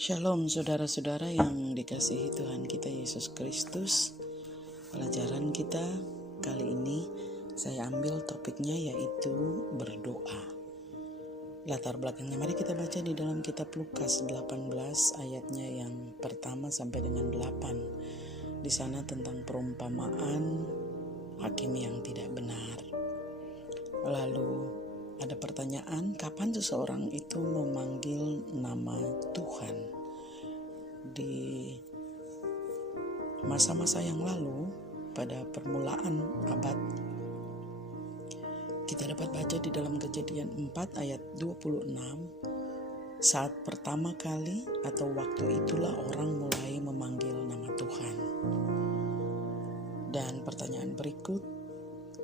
Shalom saudara-saudara yang dikasihi Tuhan kita Yesus Kristus. Pelajaran kita kali ini saya ambil topiknya yaitu berdoa. Latar belakangnya mari kita baca di dalam kitab Lukas 18 ayatnya yang pertama sampai dengan 8. Di sana tentang perumpamaan hakim yang tidak benar. Lalu ada pertanyaan, kapan seseorang itu memanggil nama Tuhan? Di masa-masa yang lalu, pada permulaan abad, kita dapat baca di dalam Kejadian 4 ayat 26, saat pertama kali atau waktu itulah orang mulai memanggil nama Tuhan. Dan pertanyaan berikut,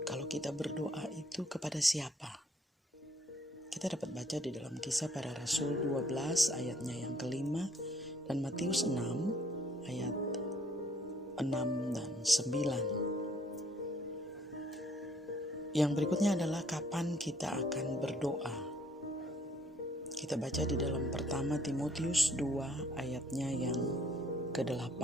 kalau kita berdoa itu kepada siapa? Kita dapat baca di dalam Kisah Para Rasul 12 ayatnya yang kelima dan Matius 6 ayat 6 dan 9. Yang berikutnya adalah kapan kita akan berdoa. Kita baca di dalam pertama Timotius 2 ayatnya yang ke-8.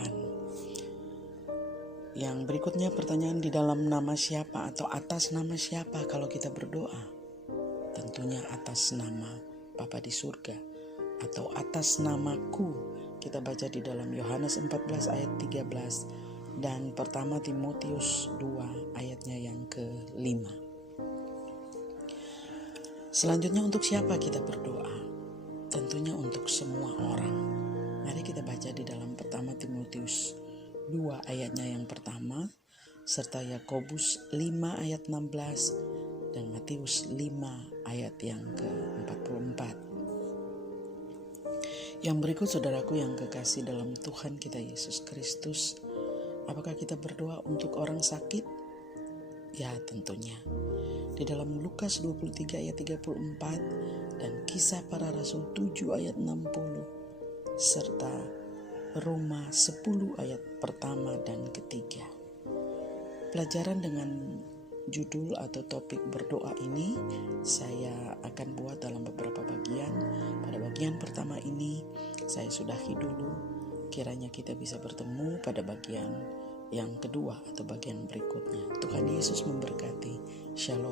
Yang berikutnya pertanyaan, di dalam nama siapa atau atas nama siapa kalau kita berdoa? Tentunya atas nama Bapa di surga atau atas namaku. Kita baca di dalam Yohanes 14 ayat 13 dan pertama Timotius 2 ayatnya yang ke-5. Selanjutnya untuk siapa kita berdoa? Tentunya untuk semua orang. Mari kita baca di dalam pertama Timotius 2 ayatnya yang pertama serta Yakobus 5 ayat 16 dan Matius 5 ayat yang ke-44. Yang berikut saudaraku yang kekasih dalam Tuhan kita Yesus Kristus, apakah kita berdoa untuk orang sakit? Ya, tentunya. Di dalam Lukas 23 ayat 34 dan Kisah Para Rasul 7 ayat 60 serta Roma 10 ayat pertama dan ketiga. Pelajaran dengan judul atau topik berdoa ini saya akan buat dalam beberapa bagian. Pada bagian pertama ini saya sudahi dulu. Kiranya kita bisa bertemu pada bagian yang kedua atau bagian berikutnya. Tuhan Yesus memberkati. Shalom.